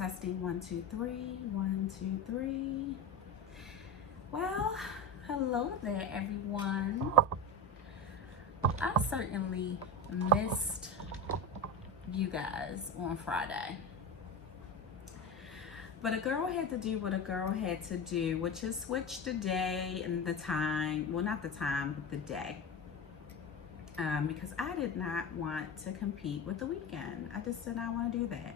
Testing 1 2 3 1 2 3. Well, hello there, everyone. I certainly missed you guys on Friday. But a girl had to do what a girl had to do, which is switch the day and the time. Well, not the time, but the day. Because I did not want to compete with the weekend. I just did not want to do that.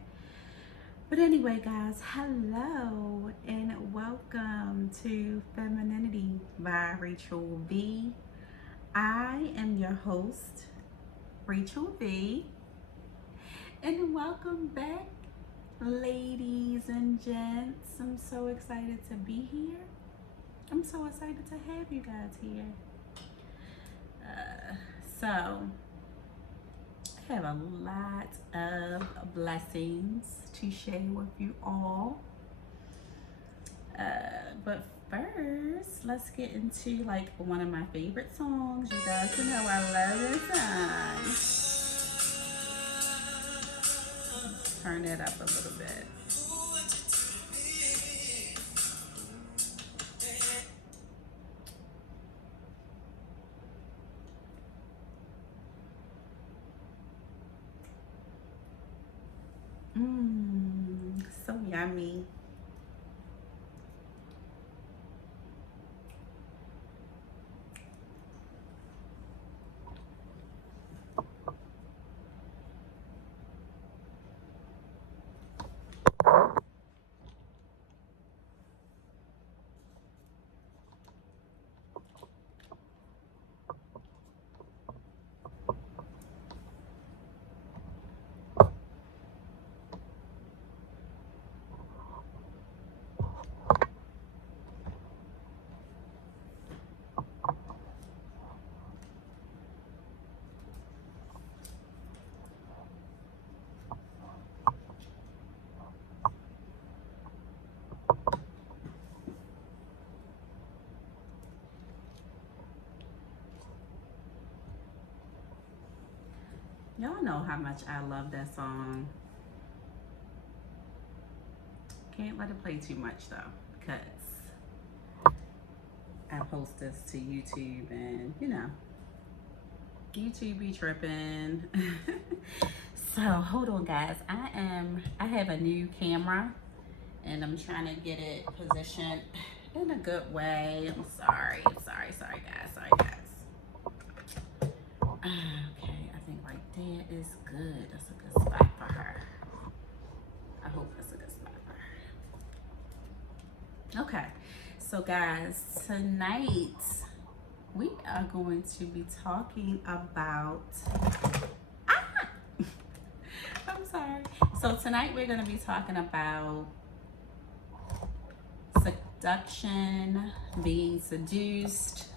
But anyway, guys, hello and welcome to Femininity by Rachel V. I am your host, Rachel V. And welcome back, ladies and gents. I'm so excited to be here. I'm so excited to have you guys here. So, I have a lot of blessings to share with you all. But first, let's get into like one of my favorite songs. You guys know I love this song. Turn it up a little bit. So yummy. Y'all know how much I love that song. Can't let it play too much though, because I post this to YouTube and YouTube be tripping. So hold on, guys. I have a new camera and I'm trying to get it positioned in a good way. I'm sorry guys. Okay, I think right there is good. That's a good spot for her. I hope that's a good spot for her. Okay, so guys, tonight we are going to be talking about I'm sorry. So tonight we're going to be talking about seduction, being seduced,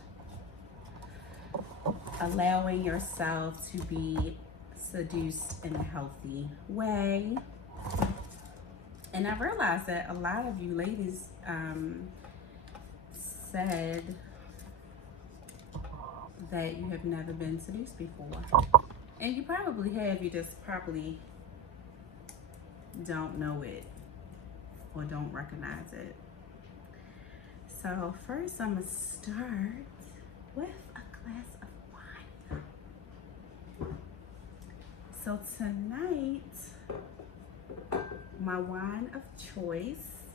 allowing yourself to be seduced in a healthy way. And I realized that a lot of you ladies said that you have never been seduced before. And you probably have, you just probably don't know it or don't recognize it. So first I'm gonna start with a glass of wine. So tonight, my wine of choice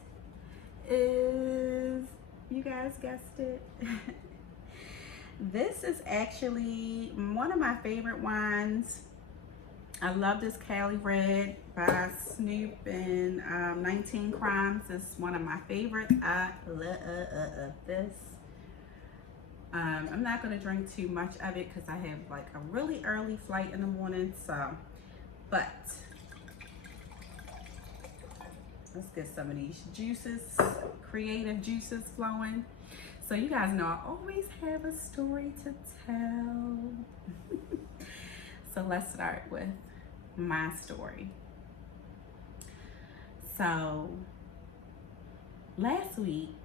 is, you guys guessed it, this is actually one of my favorite wines. I love this Cali Red by Snoop and 19 Crimes. It's one of my favorites. I love this. I'm not going to drink too much of it because I have like a really early flight in the morning. So, but let's get some of these juices, creative juices flowing. So you guys know I always have a story to tell. So let's start with my story. So last week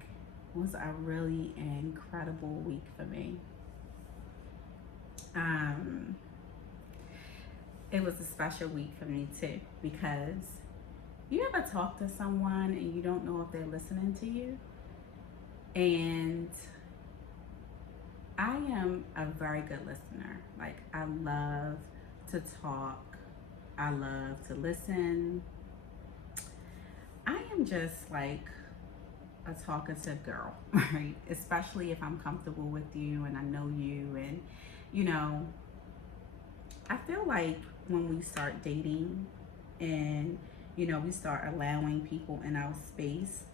was a really incredible week for me. It was a special week for me too, because You ever talk to someone and you don't know if they're listening to you? And I am a very good listener. Like, I love to talk, I love to listen. I am just like a talkative girl, right? Especially if I'm comfortable with you and I know you. And, you know, I feel like when we start dating and, you know, we start allowing people in our space,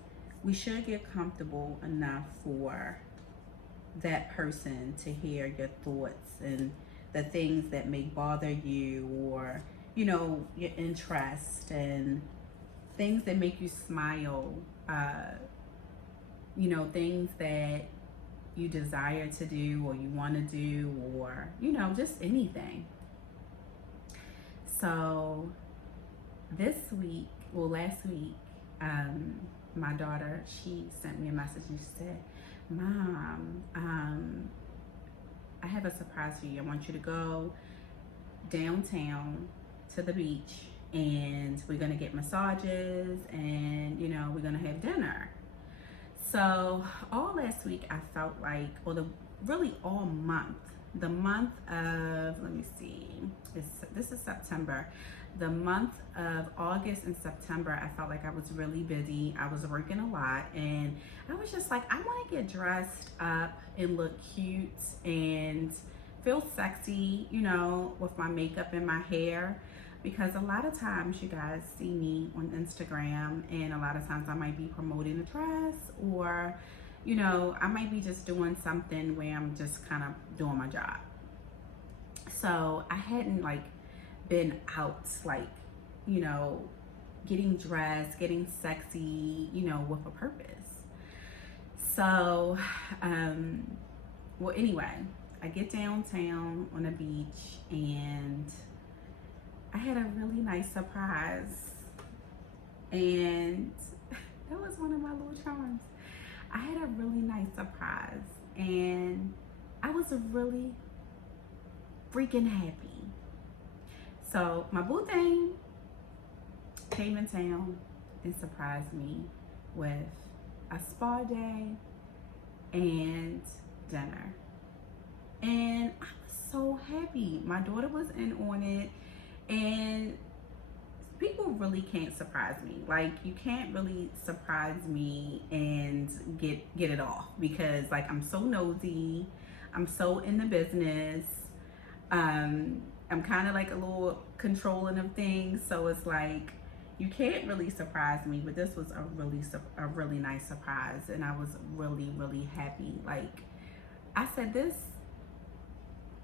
we should get comfortable enough for that person to hear your thoughts and the things that may bother you, or, you know, your interest and things that make you smile, uh, you know, things that you desire to do or you want to do, or, you know, just anything. So this week, well, last week, um, my daughter, she sent me a message and she said, Mom, I have a surprise for you. I want you to go downtown to the beach and we're going to get massages and, you know, we're going to have dinner. So all last week I felt like, or really all month, the month of, let me see, this is September. The month of August and September, I felt like I was really busy. I was working a lot and I was just like, I want to get dressed up and look cute and feel sexy, you know, with my makeup and my hair. Because a lot of times you guys see me on Instagram and a lot of times I might be promoting a dress, or, you know, I might be just doing something where I'm just kind of doing my job. So I hadn't like been out, like, you know, getting dressed, getting sexy, you know, with a purpose. So, well, anyway, I get downtown on the beach and I had a really nice surprise. And that was one of my little charms. I had a really nice surprise and I was really freaking happy. So my boo thing came in town and surprised me with a spa day and dinner. And I was so happy. My daughter was in on it, and people really can't surprise me. Like, you can't really surprise me and get it off, because like I'm so nosy, I'm so in the business. I'm kind of like a little controlling of things, so it's like you can't really surprise me. But this was a really nice surprise, and I was really happy. Like I said, this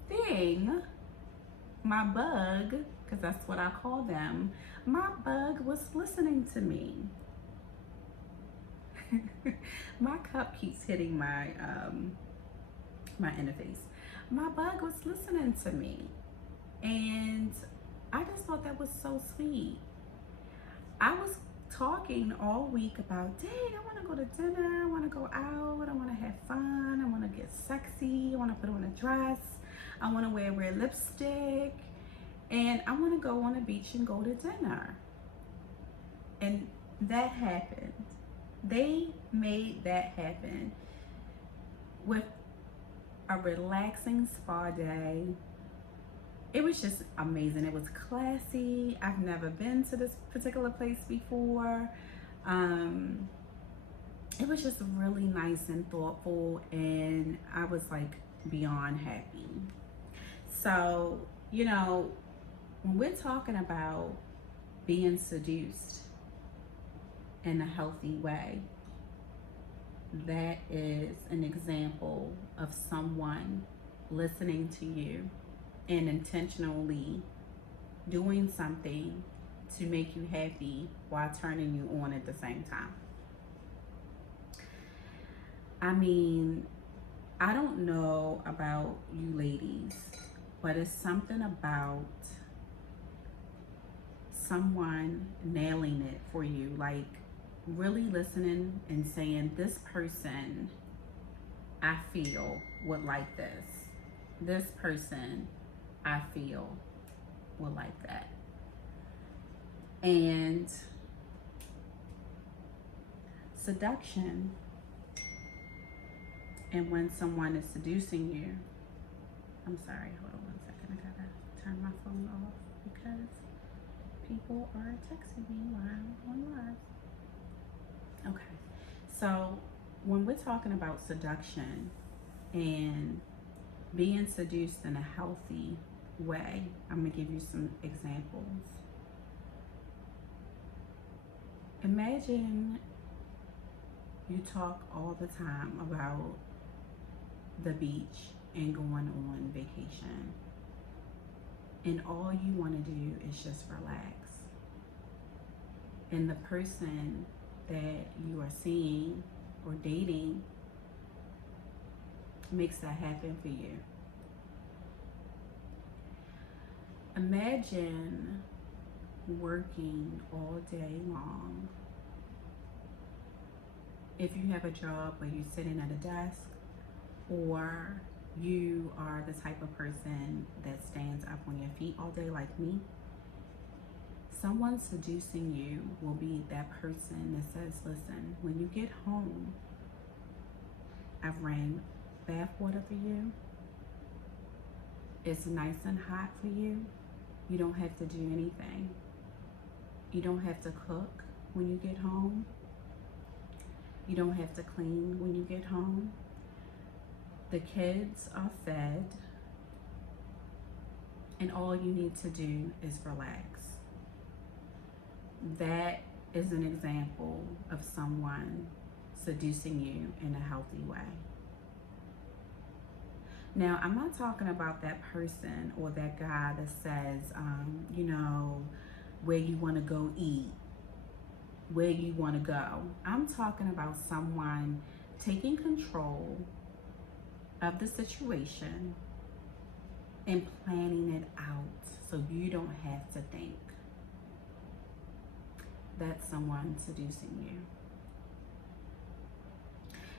thing, my bug, because that's what I call them, my bug was listening to me. My cup keeps hitting my interface. My bug was listening to me, and I just thought that was so sweet. I was talking all week about, dang, I want to go to dinner, I want to go out, I want to have fun, I want to get sexy, I want to put on a dress, I want to wear red lipstick, and I want to go on the beach and go to dinner. And that happened. They made that happen with a relaxing spa day. It was just amazing. It was classy. I've never been to this particular place before. It was just really nice and thoughtful, and I was like beyond happy. So, you know, when we're talking about being seduced in a healthy way, that is an example of someone listening to you and intentionally doing something to make you happy while turning you on at the same time. I mean, I don't know about you ladies, but it's something about someone nailing it for you, like really listening and saying, this person I feel would like this. This person I feel would like that. And Seduction, and when someone is seducing you, I'm sorry, hold on one second. I gotta turn my phone off because people are texting me while I'm on live. Okay, so when we're talking about seduction and being seduced in a healthy way, I'm gonna give you some examples. Imagine you talk all the time about the beach and going on vacation, and all you want to do is just relax, and the person that you are seeing or dating makes that happen for you. Imagine working all day long. If you have a job where you're sitting at a desk, or you are the type of person that stands up on your feet all day like me, someone seducing you will be that person that says, listen, when you get home, I've ran bath water for you. It's nice and hot for you. You don't have to do anything. You don't have to cook when you get home. You don't have to clean when you get home. The kids are fed, and all you need to do is relax. That is an example of someone seducing you in a healthy way. Now, I'm not talking about that person or that guy that says, where you want to go eat, where you want to go. I'm talking about someone taking control of the situation and planning it out so you don't have to think. That's someone seducing you.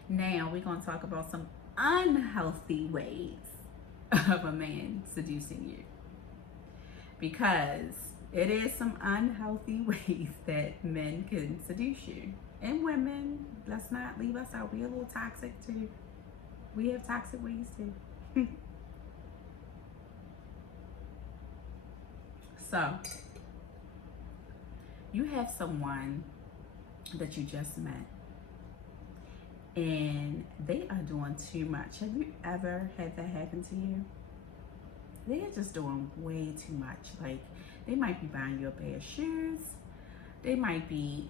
Now we're going to talk about some unhealthy ways of a man seducing you, because it is some unhealthy ways that men can seduce you. And women, let's not leave us out. We're a little toxic too. We have toxic ways too. So, you have someone that you just met, and they are doing too much. Have you ever had that happen to you? They are just doing way too much. Like, they might be buying you a pair of shoes. They might be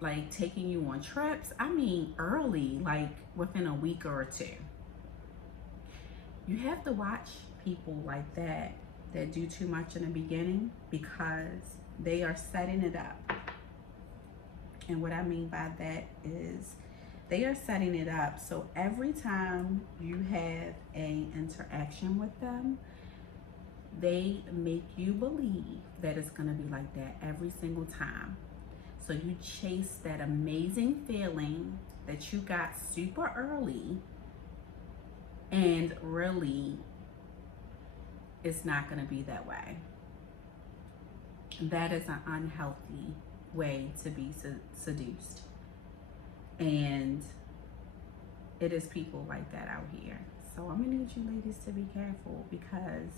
like taking you on trips. I mean, early, like within a week or two. You have to watch people like that do too much in the beginning, because they are setting it up. And what I mean by that is they are setting it up so every time you have an interaction with them, they make you believe that it's going to be like that every single time. So you chase that amazing feeling that you got super early, and really it's not going to be that way. That is an unhealthy way to be seduced. And it is people like that out here. So I'm going to need you ladies to be careful, because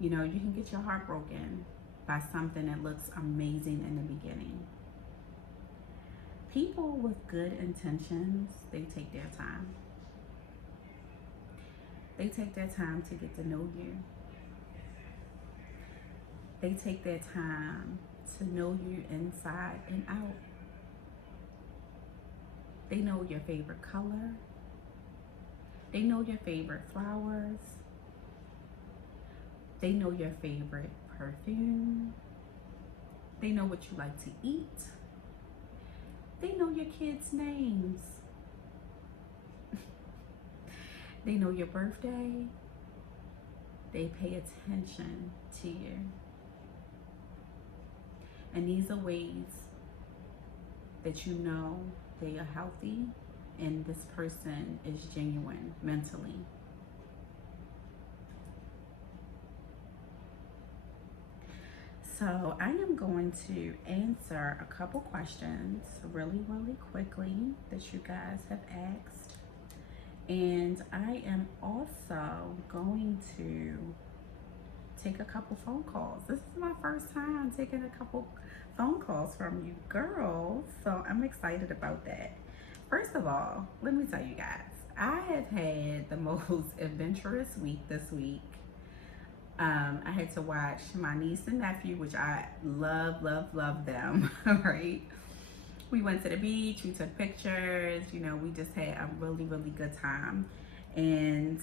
you can get your heart broken by something that looks amazing in the beginning. People with good intentions, they take their time. They take their time to get to know you. They take their time to know you inside and out. They know your favorite color. They know your favorite flowers. They know your favorite perfume. They know what you like to eat. They know your kids' names. They know your birthday. They pay attention to you. And these are ways that you know they are healthy and this person is genuine mentally. So I am going to answer a couple questions really, really quickly that you guys have asked. And I am also going to take a couple phone calls. This is my first time taking a couple phone calls from you girls, so I'm excited about that. First of all, let me tell you guys, I have had the most adventurous week this week. I had to watch my niece and nephew, which I love, love, love them, right? We went to the beach, we took pictures, we just had a really, really good time. And,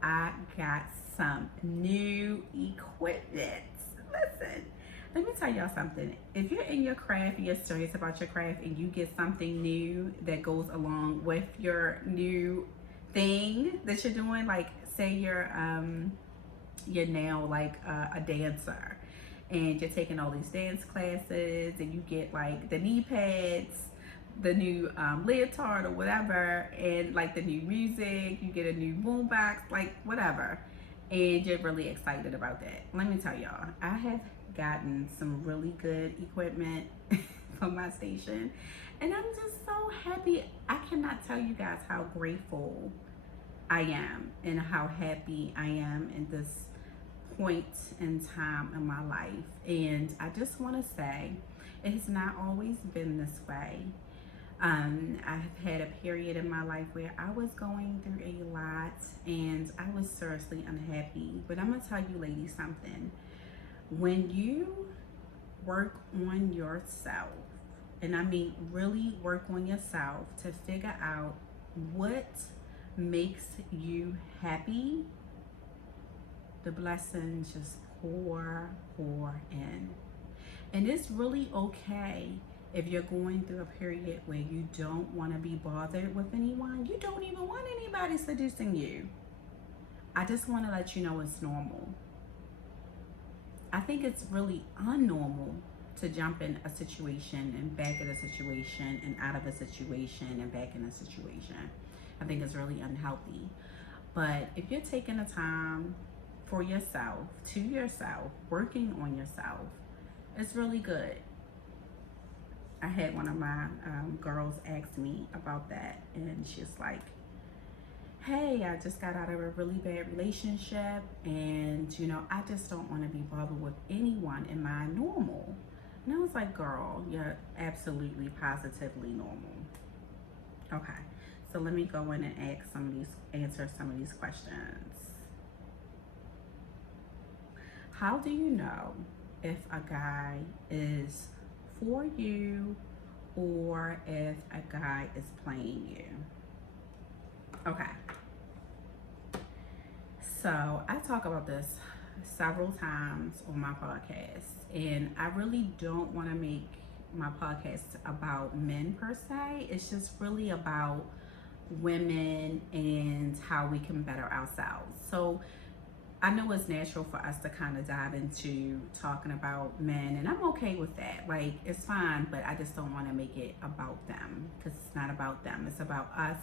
I got some new equipment. Listen, let me tell y'all something. If you're in your craft, you're serious about your craft, and you get something new that goes along with your new thing that you're doing, like say you're now like a dancer, and you're taking all these dance classes, and you get like the knee pads, the new leotard or whatever, and like the new music, you get a new boombox, like whatever, and you're really excited about that. Let me tell y'all, I have gotten some really good equipment from my station, and I'm just so happy. I cannot tell you guys how grateful I am and how happy I am in this point in time in my life. And I just want to say it has not always been this way. I have had a period in my life where I was going through a lot, and I was seriously unhappy. But I'm gonna tell you ladies something. When you work on yourself, and I mean really work on yourself to figure out what makes you happy, the blessings just pour in. And it's really okay if you're going through a period where you don't want to be bothered with anyone. You don't even want anybody seducing you. I just want to let you know it's normal. I think it's really unnormal to jump in a situation and back in a situation and out of a situation and back in a situation. I think it's really unhealthy. But if you're taking the time for yourself, to yourself, working on yourself, it's really good. I had one of my girls ask me about that, and she's like, hey, I just got out of a really bad relationship, and I just don't want to be bothered with anyone. Am I normal? And I was like, girl, you're absolutely positively normal. Okay, so let me go in and answer some of these questions. How do you know if a guy is for you or if a guy is playing you? Okay. So I talk about this several times on my podcast, and I really don't want to make my podcast about men per se. It's just really about women and how we can better ourselves. So I know it's natural for us to kind of dive into talking about men, and I'm okay with that. Like, it's fine, but I just don't want to make it about them, because it's not about them. It's about us,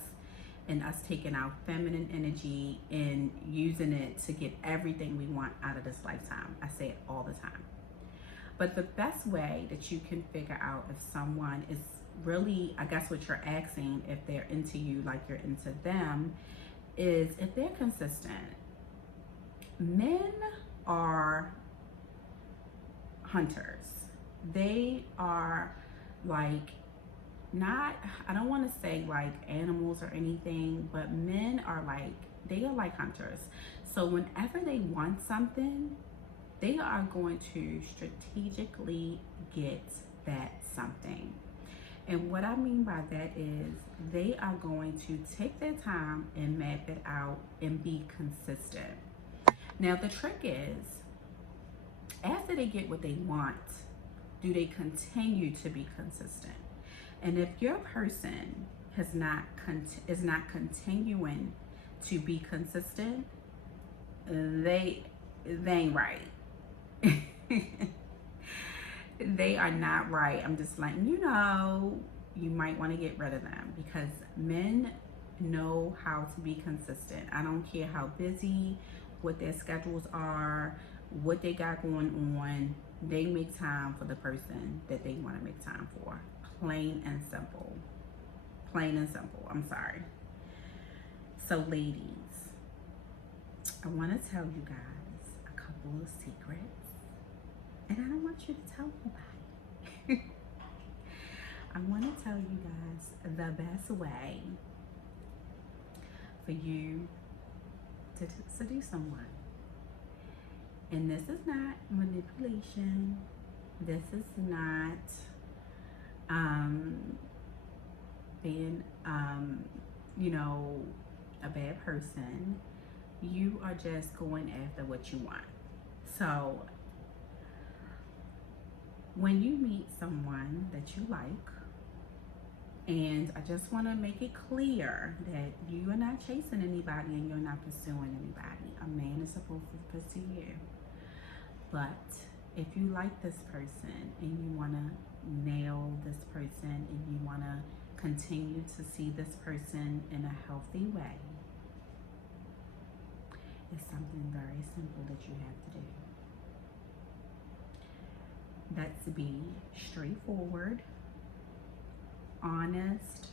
and us taking our feminine energy and using it to get everything we want out of this lifetime. I say it all the time. But the best way that you can figure out if someone is really, I guess what you're asking, if they're into you like you're into them, is if they're consistent. Men are hunters. They are like, not, I don't want to say like animals or anything, but men are like, they are like hunters. So whenever they want something, they are going to strategically get that something. And what I mean by that is they are going to take their time and map it out and be consistent. Now the trick is, after they get what they want, do they continue to be consistent? And if your person is not continuing to be consistent, they ain't right. They are not right. I'm just letting you know, you might want to get rid of them, because men know how to be consistent. I don't care how busy, what their schedules are, what they got going on. they make time for the person that they want to make time for. Plain and simple. Plain and simple. I'm sorry. So ladies, I want to tell you guys a couple of secrets, and I don't want you to tell nobody. I want to tell you guys the best way for you to seduce someone. And this is not manipulation. This is not being, a bad person. You are just going after what you want. So when you meet someone that you like, and I just want to make it clear that you are not chasing anybody and you're not pursuing anybody. A man is supposed to pursue you. But if you like this person and you want to nail this person and you want to continue to see this person in a healthy way, it's something very simple that you have to do. That's to be straightforward, honest,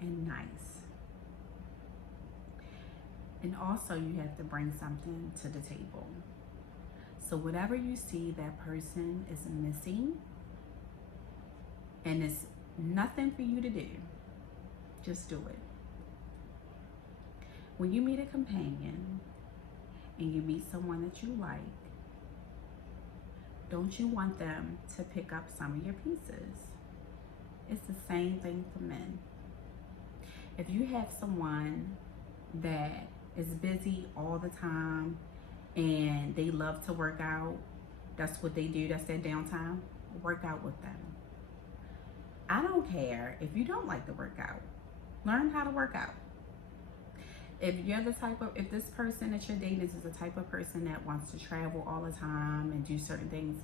and nice. And also you have to bring something to the table. So whatever you see that person is missing and it's nothing for you to do, just do it. When you meet a companion and you meet someone that you like, don't you want them to pick up some of your pieces? It's the same thing for men. If you have someone that is busy all the time and they love to work out, that's what they do, that's their downtime, work out with them. I don't care if you don't like to work out. Learn how to work out. If you're the type of, if this person that you're dating is the type of person that wants to travel all the time and do certain things,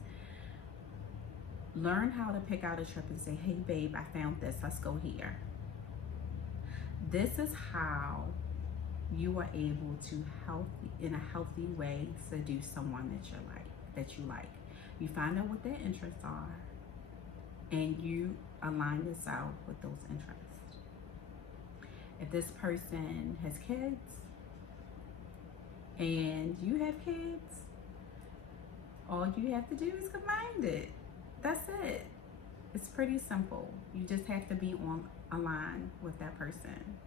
learn how to pick out a trip and say, hey babe, I found this, let's go here. This is how you are able to in a healthy way seduce someone that you like. You find out what their interests are and you align yourself with those interests. If this person has kids and you have kids, all you have to do is combine it. That's it. It's pretty simple. You just have to be on a line with that person.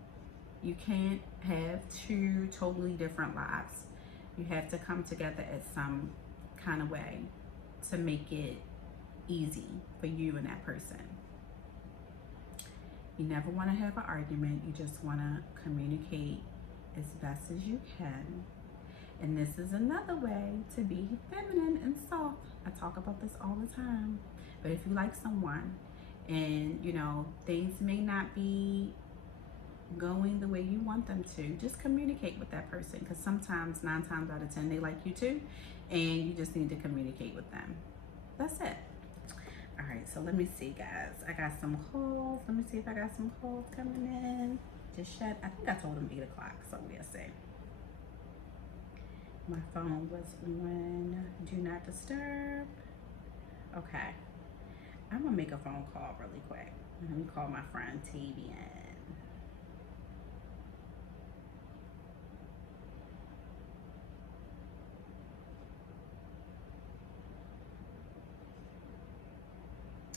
You can't have two totally different lives. You have to come together at some kind of way to make it easy for you and that person. You never want to have an argument. You just want to communicate as best as you can. And this is another way to be feminine and soft. I talk about this all the time. But if you like someone and, things may not be going the way you want them to, just communicate with that person. Because sometimes, 9 times out of 10, they like you too. And you just need to communicate with them. That's it. All right, so let me see, guys. I got some calls. Let me see if I got some calls coming in. Just shut. I think I told them 8 o'clock, so we'll see. My phone was on Do Not Disturb. Okay. I'm going to make a phone call really quick. Let me call my friend Tavian.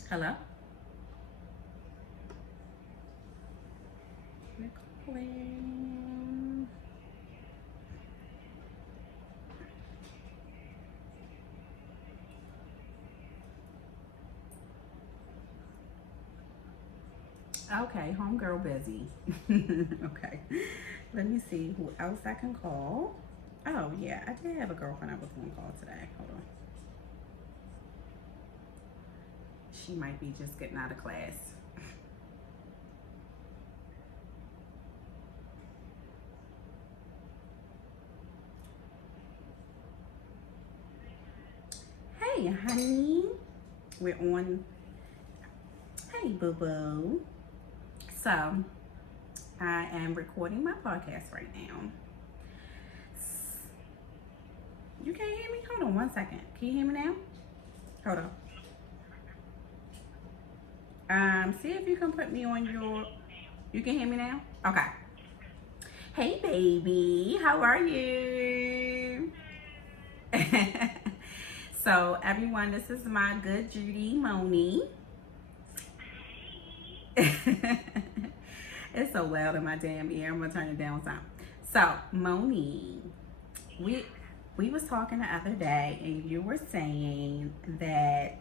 Hello? We're calling. Okay, homegirl busy. Okay, let me see who else I can call. Oh yeah, I did have a girlfriend I was gonna call today. Hold on. She might be just getting out of class. Hey, honey. We're on. Hey, boo-boo. So, I am recording my podcast right now. You can't hear me? Hold on 1 second. Can you hear me now? Hold on. See if you can put me on your. You can hear me now? Okay. Hey, baby. How are you? So, everyone, this is my good Judy Moani. It's so loud in my damn ear. I'm gonna turn it down some. So, Moani, we we was talking the other day, and you were saying that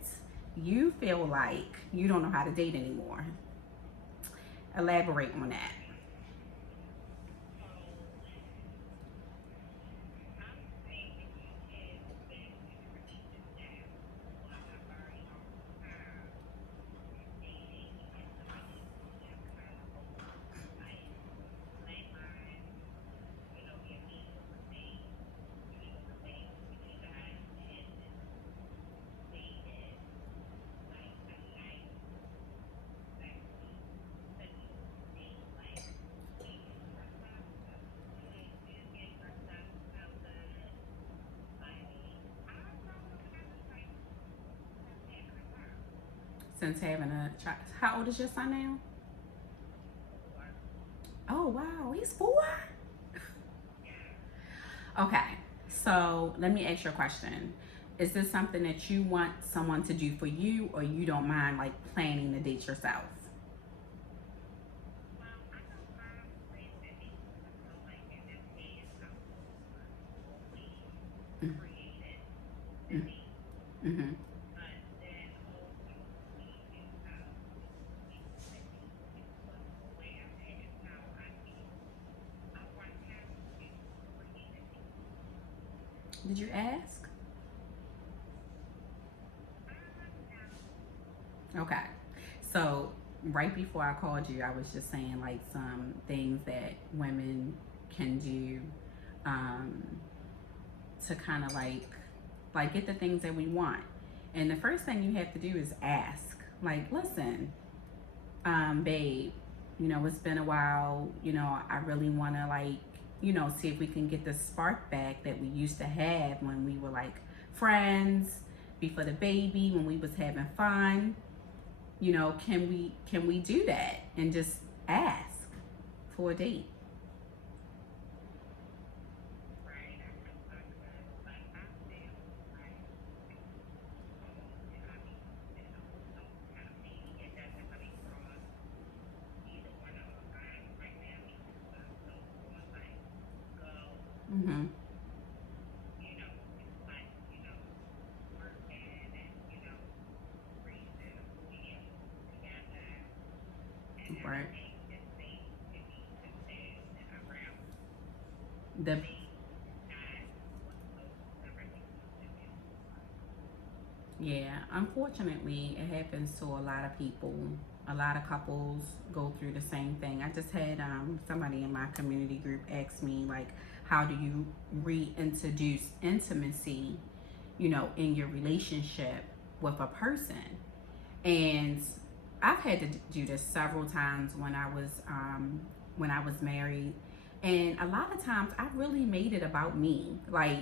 you feel like you don't know how to date anymore. Elaborate on that. Since having a child, how old is your son now? Oh wow, he's 4. Okay, so let me ask you a question. Is this something that you want someone to do for you, or you don't mind like planning the date yourself? Mm-hmm. Did you ask? Okay. So right before I called you, I was just saying like some things that women can do um, to kind of like get the things that we want. And the first thing you have to do is ask. Like, listen, babe, it's been a while. I really want to like, see if we can get the spark back that we used to have when we were like friends before the baby, when we was having fun. Can we do that and just ask for a date? Mm-hmm. Right. The Yeah, unfortunately, it happens to a lot of people. A lot of couples go through the same thing. I just had somebody in my community group ask me, like, how do you reintroduce intimacy, in your relationship with a person? And I've had to do this several times when I was married, and a lot of times I really made it about me. Like,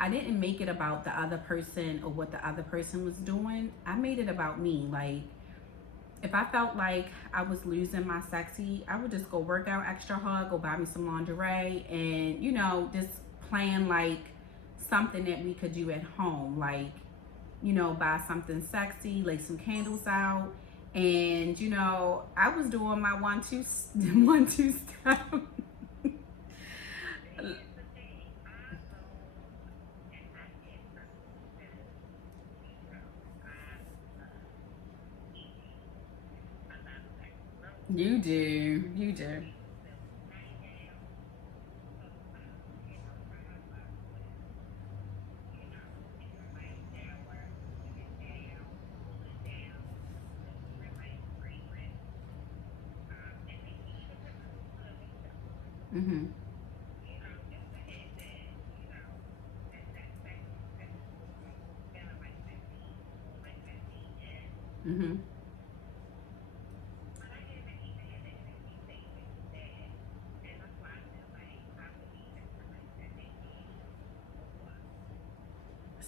I didn't make it about the other person or what the other person was doing. I made it about me. Like, if I felt like I was losing my sexy, I would just go work out extra hard, go buy me some lingerie, and just plan like something that we could do at home. Like, buy something sexy, lay some candles out, and I was doing my 1 2 1 2 step. You do, you do. Mhm, mhm.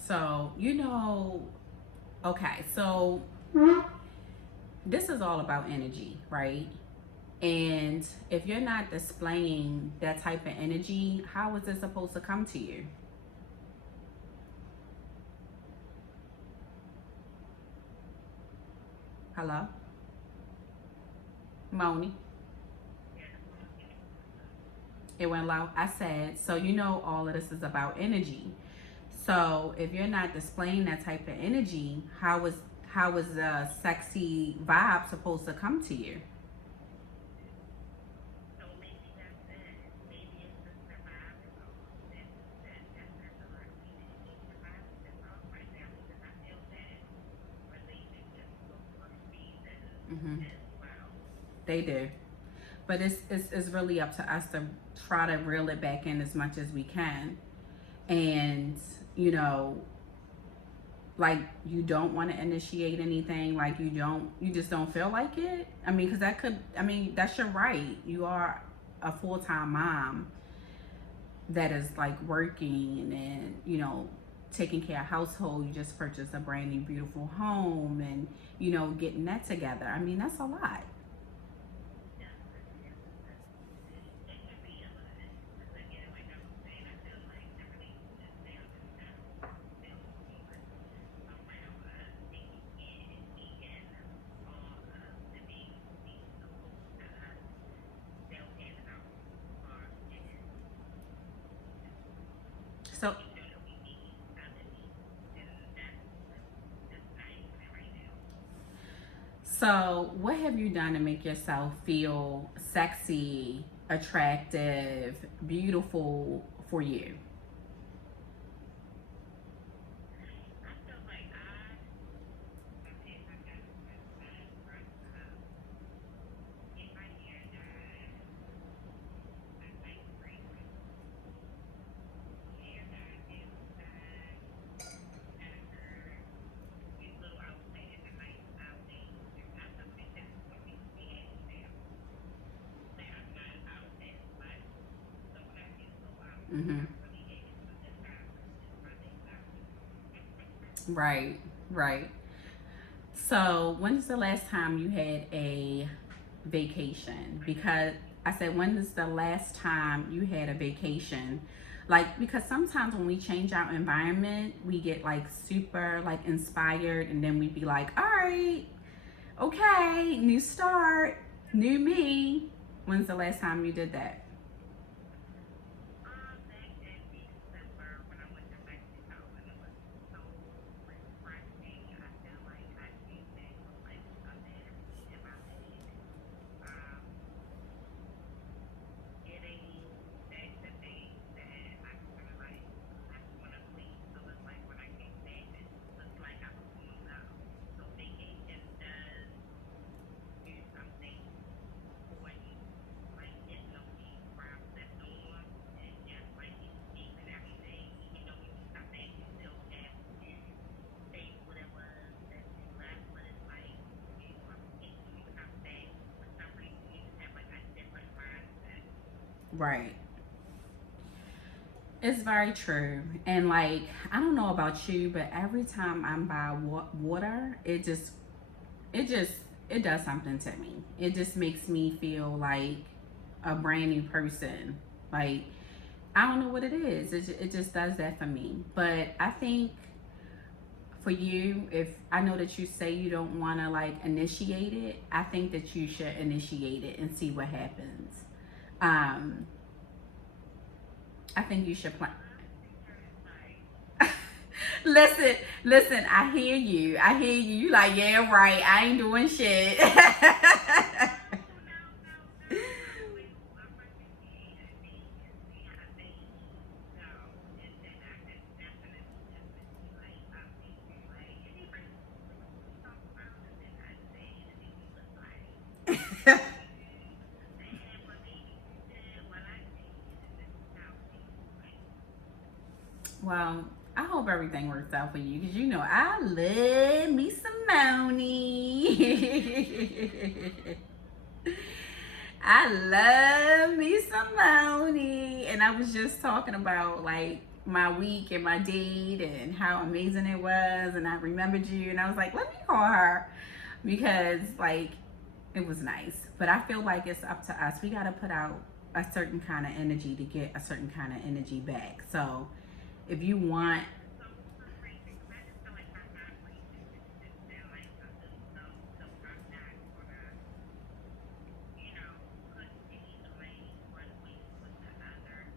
So, okay, so this is all about energy, right? And if you're not displaying that type of energy, how is it supposed to come to you? Hello? Moani? It went low. I said, so all of this is about energy. So if you're not displaying that type of energy, how is the sexy vibe supposed to come to you? Hmm. They do. But it's really up to us to try to reel it back in as much as we can. And, you know, like you don't want to initiate anything, like you just don't feel like it. I mean, because that's your right. You are a full-time mom that is like working and taking care of household. You just purchased a brand new beautiful home and getting that together. I mean, that's a lot. So So, what have you done to make yourself feel sexy, attractive, beautiful for you? Hmm. Right, right. So, when's the last time you had a vacation? Because I said, when is the last time you had a vacation? Like, because sometimes when we change our environment, we get like super like inspired, and then we'd be like, all right, okay, new start, new me. When's the last time you did that? Right. It's very true. And like, I don't know about you, but every time I'm by water, it just, it does something to me. It just makes me feel like a brand new person. Like, I don't know what it is. It just does that for me. But I think for you, if I know that you say you don't want to like initiate it, I think that you should initiate it and see what happens. Um, I think you should plan. listen, listen. I hear you. I hear you. You like, yeah, right. I ain't doing shit. Well, I hope everything works out for you because I love me some money. I love me some money. And I was just talking about like my week and my date and how amazing it was, and I remembered you, and I was like, let me call her because like it was nice. But I feel like it's up to us. We got to put out a certain kind of energy to get a certain kind of energy back. So if you want,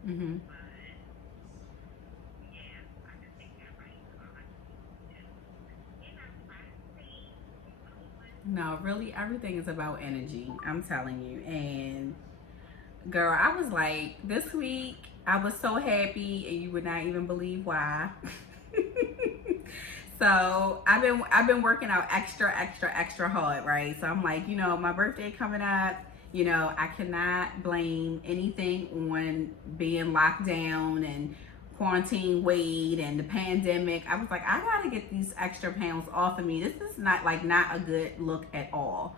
mm-hmm. No, really, everything is about energy. I'm telling you. And girl, I was like, this week I was so happy, and you would not even believe why. So I've been working out extra hard, right? So I'm like, my birthday coming up. I cannot blame anything on being locked down and quarantine weight and the pandemic. I was like, I gotta get these extra pounds off of me. This is not a good look at all.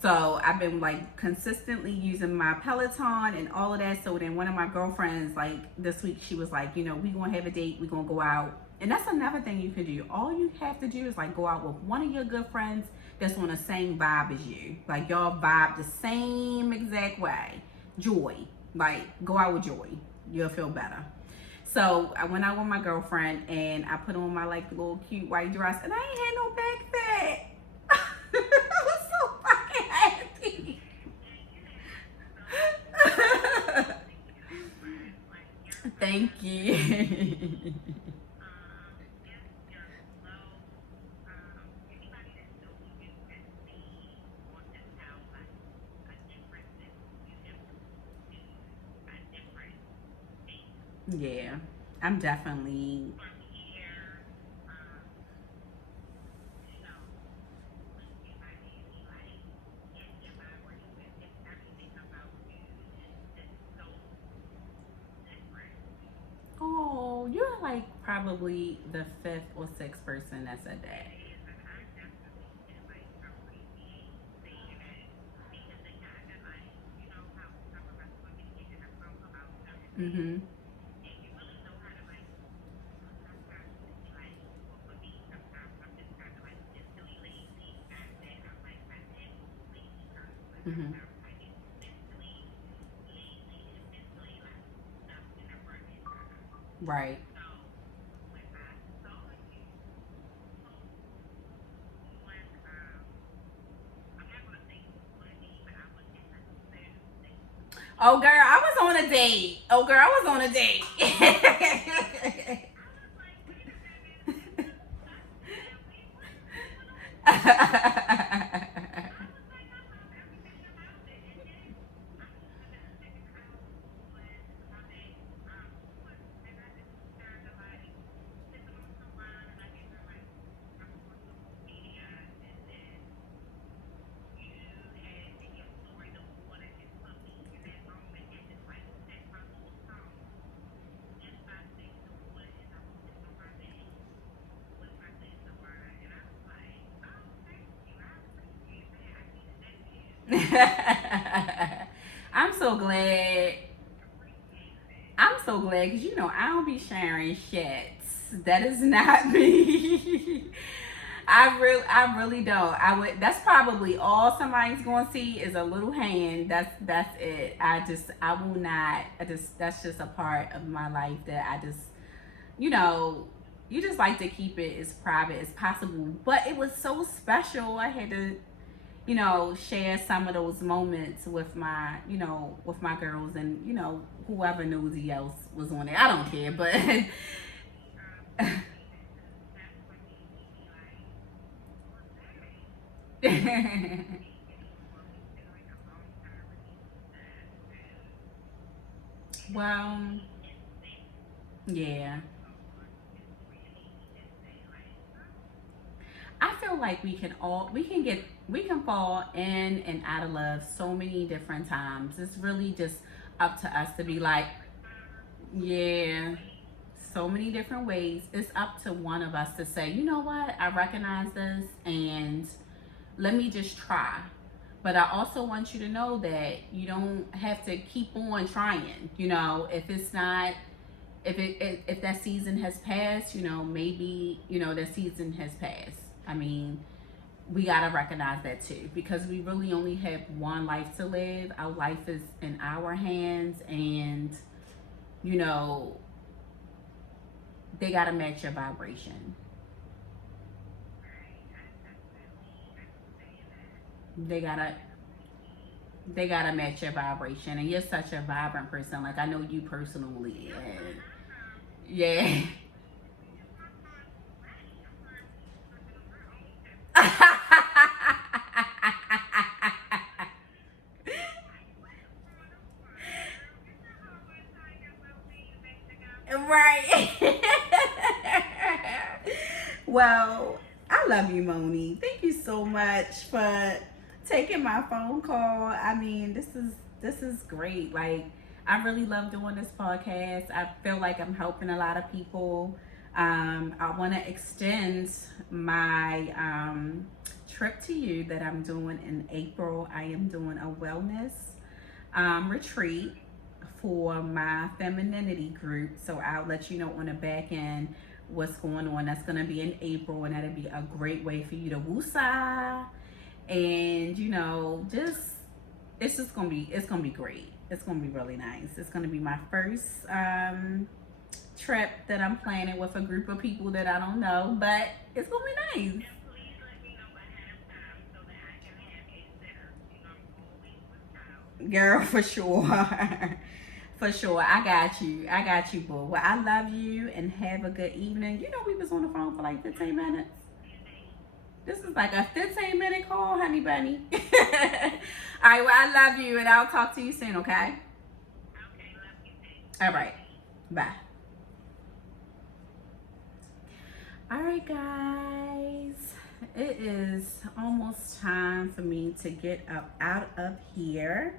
So I've been like consistently using my Peloton and all of that. So then one of my girlfriends, like this week, she was like, we gonna have a date, we gonna go out. And that's another thing you can do. All you have to do is like go out with one of your good friends that's on the same vibe as you. Like y'all vibe the same exact way. Joy. Like go out with joy. You'll feel better. So I went out with my girlfriend and I put on my like little cute white dress, and I ain't had no back fat. I was so fucking happy. Thank you. Yeah, I'm definitely. Oh, you're like probably the fifth or sixth person that said that. Mm-hmm. Mm-hmm. Right. Oh, girl, I was on a date. Oh, girl, I was on a date. I'm so glad. I'm so glad because I don't be sharing shit. That is not me. I really don't. I would. That's probably all somebody's going to see is a little hand. That's it. I will not. That's just a part of my life that I just you know you just like to keep it as private as possible. But it was so special. I had to share some of those moments with my girls, and whoever nosy else was on it. I don't care, but well, yeah. I feel like we can fall in and out of love so many different times. It's really just up to us to be like, yeah, so many different ways. It's up to one of us to say, you know what, I recognize this and let me just try. But I also want you to know that you don't have to keep on trying. If if that season has passed, you know, maybe, you know, that season has passed. I mean, we gotta recognize that too, because we really only have one life to live. Our life is in our hands, and you know, they gotta match your vibration. They gotta they gotta match your vibration, and you're such a vibrant person. Like I know you personally, and yeah. Right. Well, I love you, Moni. Thank you so much for taking my phone call. I mean, this is great. Like, I really love doing this podcast. I feel like I'm helping a lot of people. I want to extend my trip to you that I'm doing in April. I am doing a wellness retreat for my femininity group. So I'll let you know on the back end what's going on. That's going to be in April, and that'll be a great way for you to woosah. And you know, just it's gonna be great. It's gonna be really nice. It's gonna be my first trip that I'm planning with a group of people that I don't know, but it's gonna be nice. Girl, for sure. For sure. I got you. I got you, boo. Well, I love you and have a good evening. You know, we was on the phone for like 15 minutes. This is like a 15-minute call, honey bunny. All right, well, I love you and I'll talk to you soon, okay? All right. Bye. All right, guys. It is almost time for me to get up out of here.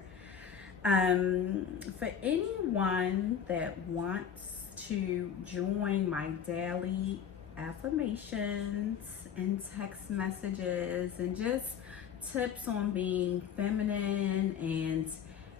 For anyone that wants to join my daily affirmations and text messages and just tips on being feminine and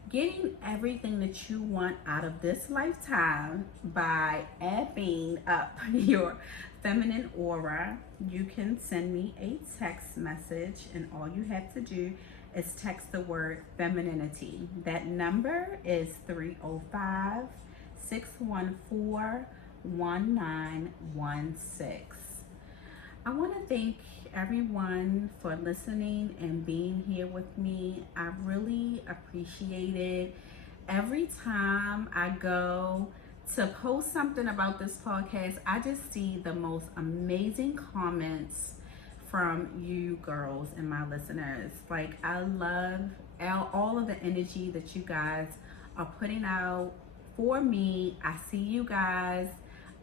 getting everything that you want out of this lifetime by amping up your feminine aura, you can send me a text message, and all you have to do is text the word femininity. That number is 305-614-1916. I want to thank everyone for listening and being here with me. I really appreciate it. Every time I go to post something about this podcast, I just see the most amazing comments from you girls and my listeners. Like, I love all of the energy that you guys are putting out for me. I see you guys.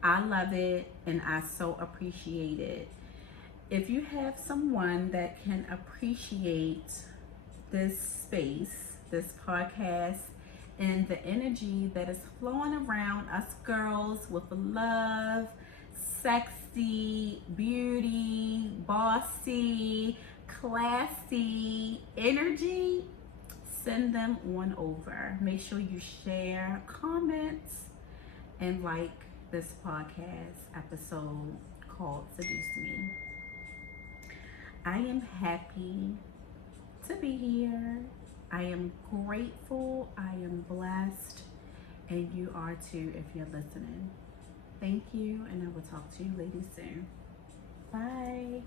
I love it and I so appreciate it. If you have someone that can appreciate this space, this podcast, and the energy that is flowing around us girls with love, sexy, beauty, bossy, classy energy, send them on over. Make sure you share, comment, and like this podcast episode called Seduce Me. I am happy to be here. I am grateful. I am blessed. And you are too if you're listening. Thank you, and I will talk to you ladies soon. Bye.